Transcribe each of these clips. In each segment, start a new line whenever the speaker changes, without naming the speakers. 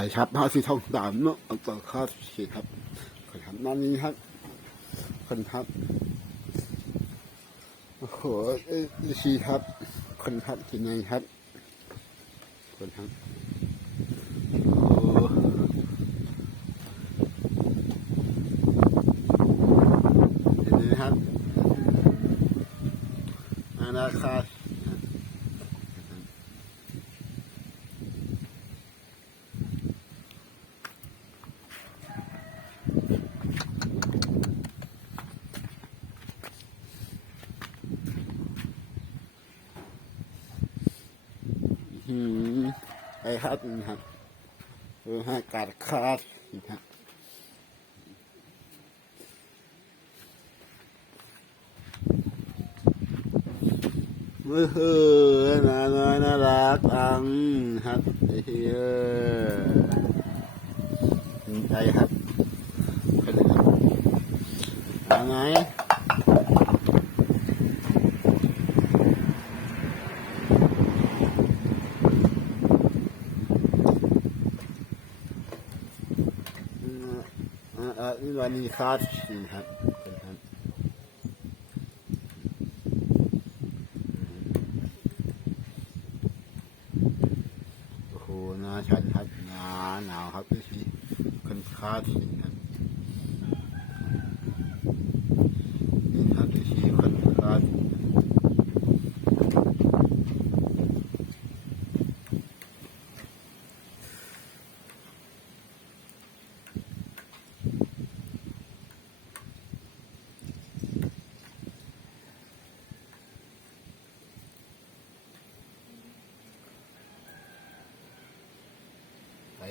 หายชับห้าสีทองสามเนาะต่อข้าวสีครับคนครับนั่นนี้ครับคนครับโอ้โหเอ้สีครับคนครับที่ไหนครับคนครับโอ้เห็นไหมครับอาณาคา อืมไอ้ค รับนะครับเออให้การคาดนี่ครับเออน่าน้อยน่ารักอังครับไอ้เหี้ยใจครับเป็นไงครับยังไง อ่าอ่านี่วันนี้คาดสิครับครับโอ้โหหนาชัดครับหนาหนาวครับพี่สิคนคาดสิครับนี่ครับพี่สิคนคาด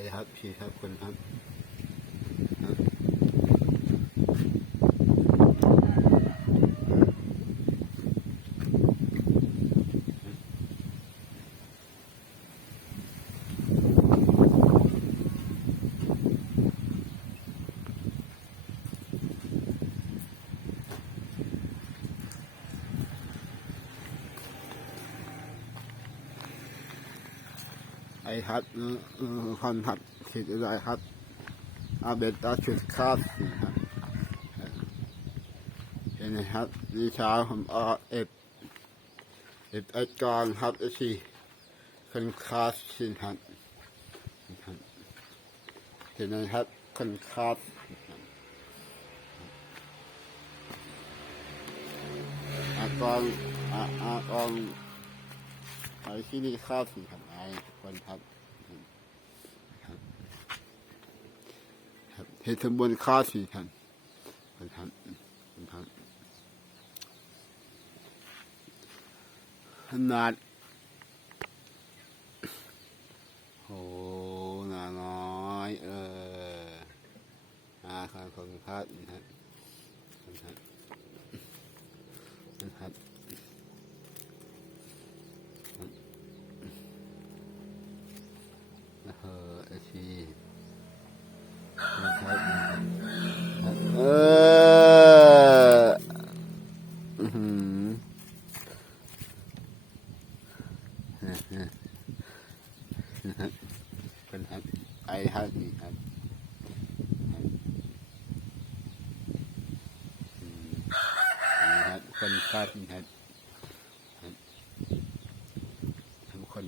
ไปครับพี่ครับคนครับครับ ไอ้ครับเออเออคนครับคิดอะไรครับอาเบตาชุดคาดสิครับเห็นไหมครับนี่เช้าผมอาเอ็ดเอ็ดไอ้กองครับไอ้ที่คนคาดสิครับเห็นไหมครับคนคาดอากองอากองไอ้ที่นี่คาสิครับ คนครับครับเห็นสมบูรณ์คาสิครับคนครันครับขนาดโหนาน้อย เอออาครับคนครับนะครับคนครับนะครับเออไอชีนะครับเอออือหือนะครับเป็นครับไอฮักนี่ครับครับอืมนะ คนคาดนี่ครับทุกคน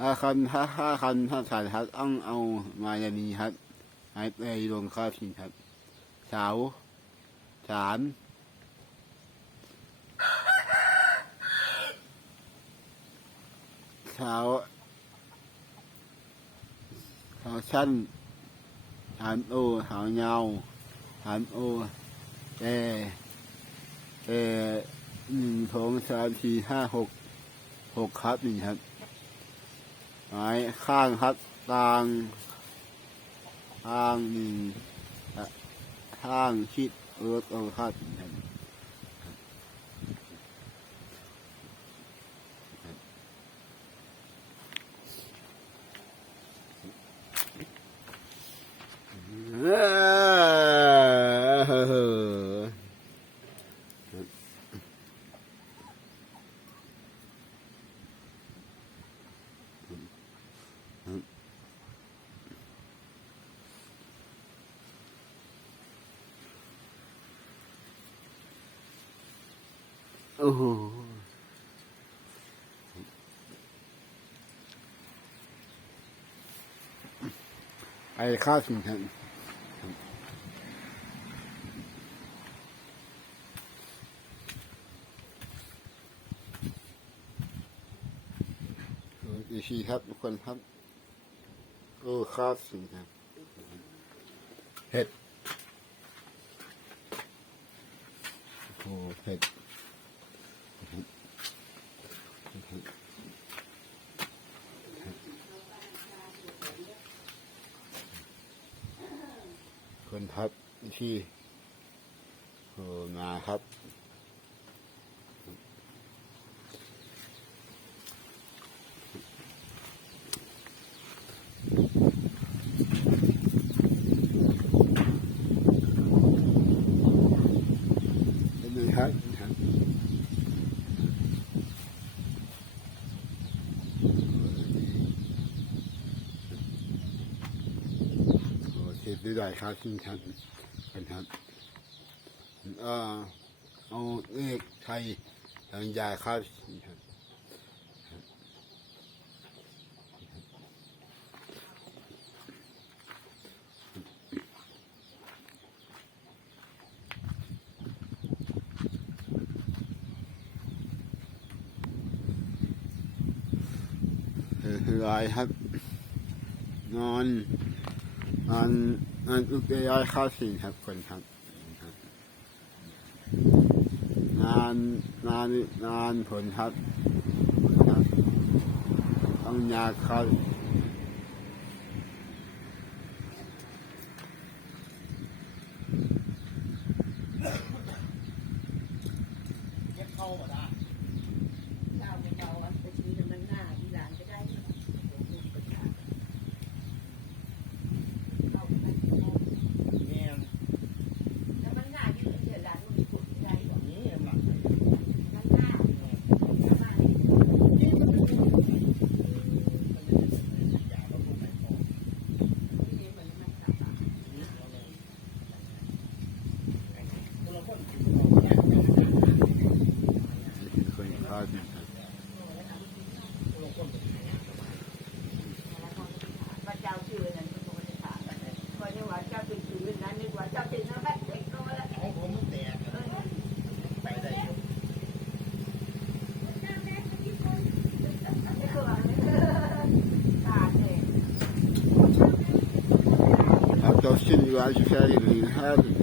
ห้าคันห้าห้าคันห้าคันครับต้องเอามาอย่างนี้ครับให้ไปลงคาดนี่ครับสาวสามเช้าเช้าชั้นฐานโอหาวยาวฐานโอ เอเอหนึ่งสองสามสี่ห้าหกหกครับนี่ครับหมายข้างครับตางข้างหนึ่งข้างชิดเอิร์กเอาครับนี่ครับเอ อ้โหไอ้ข้าสุนทรดีชีครับทุกคนครับ โอ้ข้าสุนทรเฮ็ดโอ้เฮ็ด ครับที่โหมาครับายค่าขึ้นชั้นกันครับเอาเลขไทยทางยายค่าคืออะไรครับ นอนนอน อันอุกย้ยข้าสิงครับคนครับงานงานงานผลครับต้องยา
เข้า
you as you carry it in your.